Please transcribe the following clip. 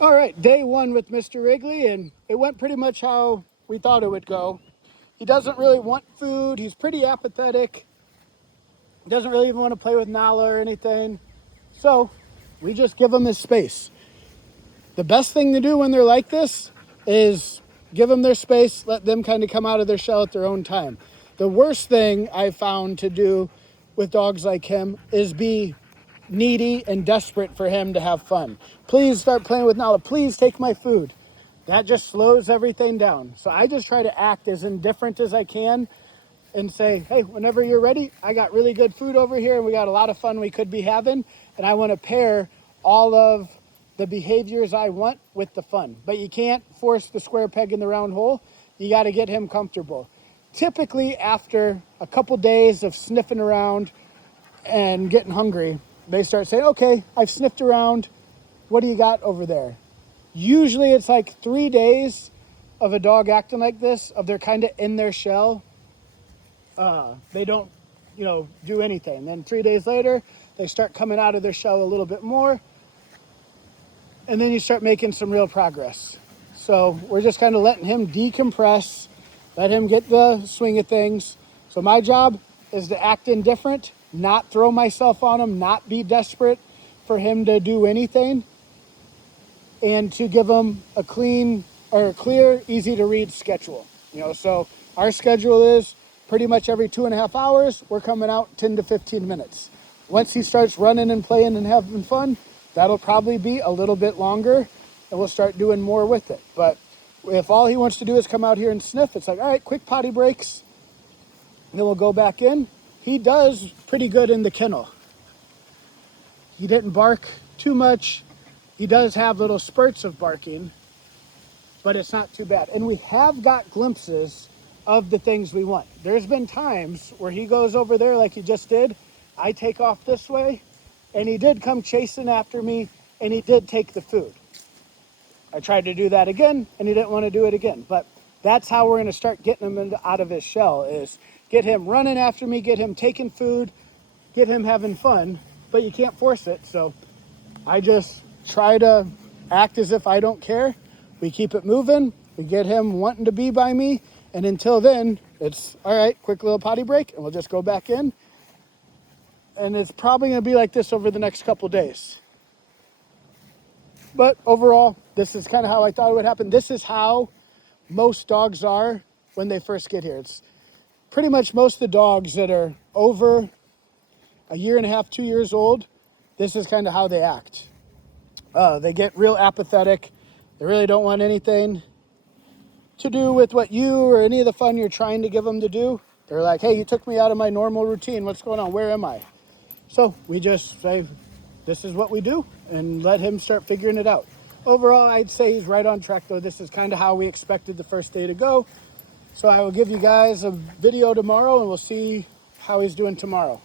All right, day one with Mr. Wrigley, and it went pretty much how we thought it would go. He doesn't really want food. He's pretty apathetic. He doesn't really even want to play with Nala or anything. So we just give him his space. The best thing to do when they're like this is give them their space, let them kind of come out of their shell at their own time. The worst thing I've found to do with dogs like him is be needy and desperate for him to have fun. Please start playing with Nala. Please take my food. That just slows everything down. So I just try to act as indifferent as I can and say, hey, whenever you're ready, I got really good food over here and we got a lot of fun we could be having. And I want to pair all of the behaviors I want with the fun. But you can't force the square peg in the round hole. You got to get him comfortable. Typically, after a couple days of sniffing around and getting hungry, they start saying, okay, I've sniffed around. What do you got over there? Usually it's like 3 days of a dog acting like this, of they're kind of in their shell. They don't, do anything. Then 3 days later, they start coming out of their shell a little bit more. And then you start making some real progress. So we're just kind of letting him decompress, let him get the swing of things. So my job is to act indifferent, not throw myself on him, not be desperate for him to do anything, and to give him a clear, easy to read schedule. So our schedule is pretty much every 2.5 hours, we're coming out 10 to 15 minutes. Once he starts running and playing and having fun, that'll probably be a little bit longer and we'll start doing more with it. But if all he wants to do is come out here and sniff, it's like, all right, quick potty breaks, and then we'll go back in. He does pretty good in the kennel. He didn't bark too much. He does have little spurts of barking, but it's not too bad. And we have got glimpses of the things we want. There's been times where he goes over there like he just did. I take off this way, and he did come chasing after me, and he did take the food. I tried to do that again, and he didn't want to do it again. But that's how we're going to start getting him out of his shell, is get him running after me, get him taking food, get him having fun, but you can't force it. So I just try to act as if I don't care. We keep it moving. We get him wanting to be by me. And until then, it's all right, quick little potty break, and we'll just go back in. And it's probably going to be like this over the next couple days. But overall, this is kind of how I thought it would happen. This is how most dogs are when they first get here. It's pretty much most of the dogs that are over 1.5 years, 2 years old, this is kind of how they act. They get real apathetic. They really don't want anything to do with what you or any of the fun you're trying to give them to do. They're like, hey, you took me out of my normal routine. What's going on? Where am I? So we just say, this is what we do, and let him start figuring it out. Overall, I'd say he's right on track, though. This is kind of how we expected the first day to go. So I will give you guys a video tomorrow, and we'll see how he's doing tomorrow.